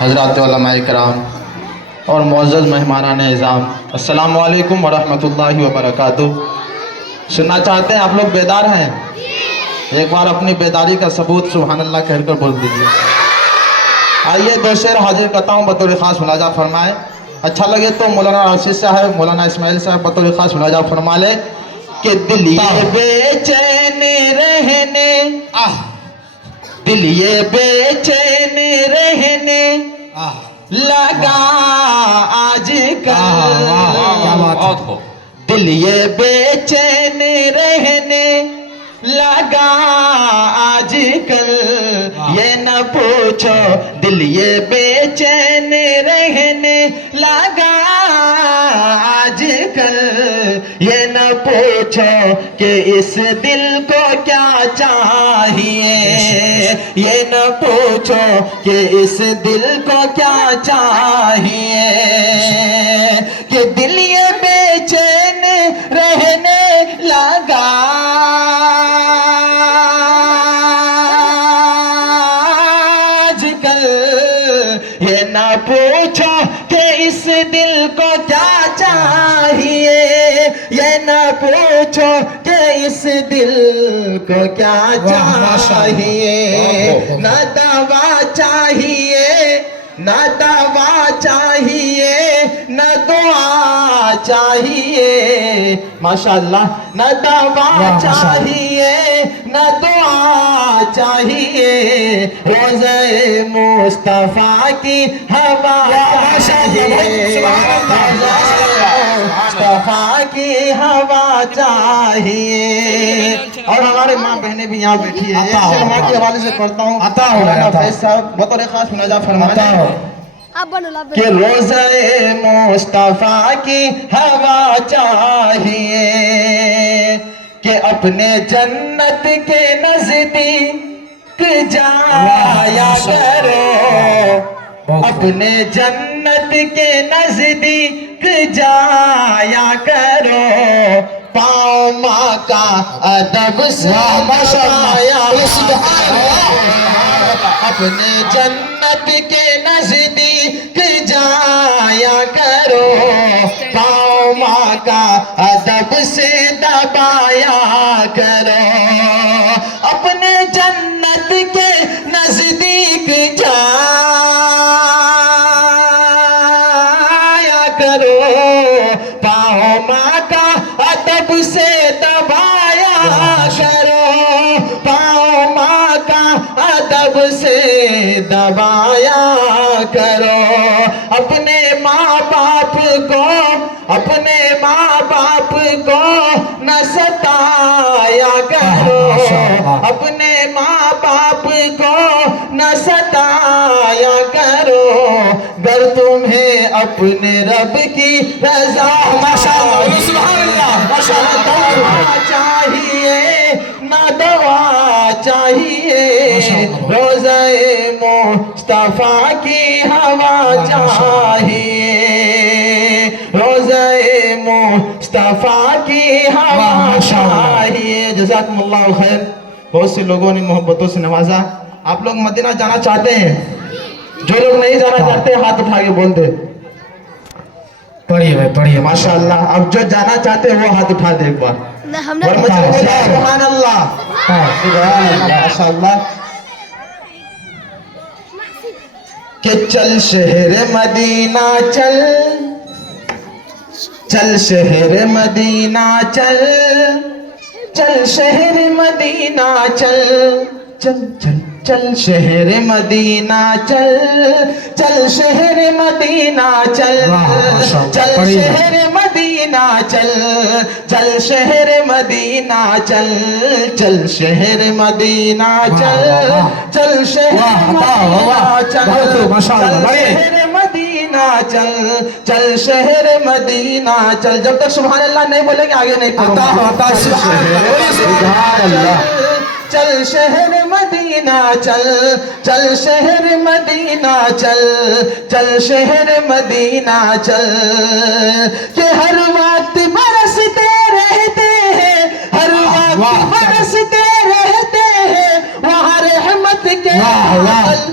حضرات علماء کرام اور معزز مہمانان اعظام، السلام علیکم ورحمۃ اللہ وبرکاتہ۔ سننا چاہتے ہیں آپ لوگ بیدار ہیں؟ ایک بار اپنی بیداری کا ثبوت سبحان اللہ کہہ کر بول دیجیے۔ آئیے دو شعر حاضر کرتا ہوں، بطور خاص ملاحظہ فرمائے۔ اچھا لگے تو مولانا راشد صاحب، مولانا اسماعیل صاحب بطور خاص ملاحظہ فرما لے کہ دل یہ بے چین رہنے، دل یہ بے چین رہنے لگا آج کل، دل یہ بے چین رہنے لگا آج کل، یہ نہ پوچھو دل یہ بے چین رہنے لگا آج کل، یہ نہ پوچھو کہ اس دل کو کیا چاہیے، یہ نہ پوچھو کہ اس دل کو کیا چاہیے، کہ دل یہ بے چین رہنے لگا آج کل، یہ نہ پوچھو کہ اس دل کو کیا چاہیے، یہ نہ پوچھو کہ اس دل کو کیا چاہیے، نہ دوا چاہیے، نہ دوا چاہیے، نہ دعا چاہیے، ماشاءاللہ، نہ دوا چاہیے، نہ دعا چاہیے، روزہ مصطفیٰ کی ہوا چاہیے، مصطفیٰ کی ہوا چاہیے۔ اور ہمارے ماں بہنیں بھی یہاں بیٹھی ہیں، ایک ماں کے حوالے سے پڑھتا ہوں، مولانا فیض صاحب بطور خاص مناجہ فرماتے ہیں کہ روزہ مصطفیٰ کی ہوا چاہیے، کہ اپنے جنت کے نزدیک جایا کرو، اپنے جنت کے نزدیک جایا کرو، پاؤں ماں کا ادب سے دبایا کرو، اپنے جنت کے نزدیک جایا کرو، پاؤں ماں کا ادب سے دبایا کرو، اپنے جنت کے نزدیک جایا کرو، پاؤں ماں کا ادب سے دبایا کرو، پاؤں ماں کا ادب سے دبایا کرو، اپنے ماں باپ کو، اپنے ماں باپ کو نہ ستایا کرو، اپنے ماں باپ کو نہ ستایا کرو، گر تمہیں اپنے رب کی رضا چاہیے، نہ دوا چاہیے، روزہ مصطفیٰ کی ہوا چاہیے، روزہ مصطفیٰ کی ہوا چاہیے۔ جزاکم اللہ خیر۔ بہت سے لوگوں نے محبتوں سے نوازا۔ آپ لوگ مدینہ جانا چاہتے ہیں؟ جو لوگ نہیں جانا چاہتے ہاتھ اٹھا کے بول دے۔ پڑھیے بھائی پڑھیے، ماشاءاللہ۔ اب جو جانا چاہتے ہیں وہ ہاتھ اٹھا دے ایک بار۔ سبحان اللہ، ماشاءاللہ۔ کہ چل شہر مدینہ چل، چل شہر مدینہ چل، چل شہر مدینہ چل، چل چل چل شہر مدینہ چل، چل شہر مدینہ چل، چل شہر مدینہ چل، چل شہر مدینہ چل، چل شہر مدینہ چل، چل شہر مدینہ چل، شہر مدینہ چل، چل شہر مدینہ چل۔ جب تک سبحان اللہ نہیں بولیں گے آگے نہیں پڑھتا۔ سبحان اللہ۔ چل شہر مدینہ چل، چل شہر مدینہ چل، چل شہر مدینہ چل، کہ ہر وقت برستے رہتے ہیں، ہر وقت برستے رہتے ہیں وہاں رحمت کے بادل،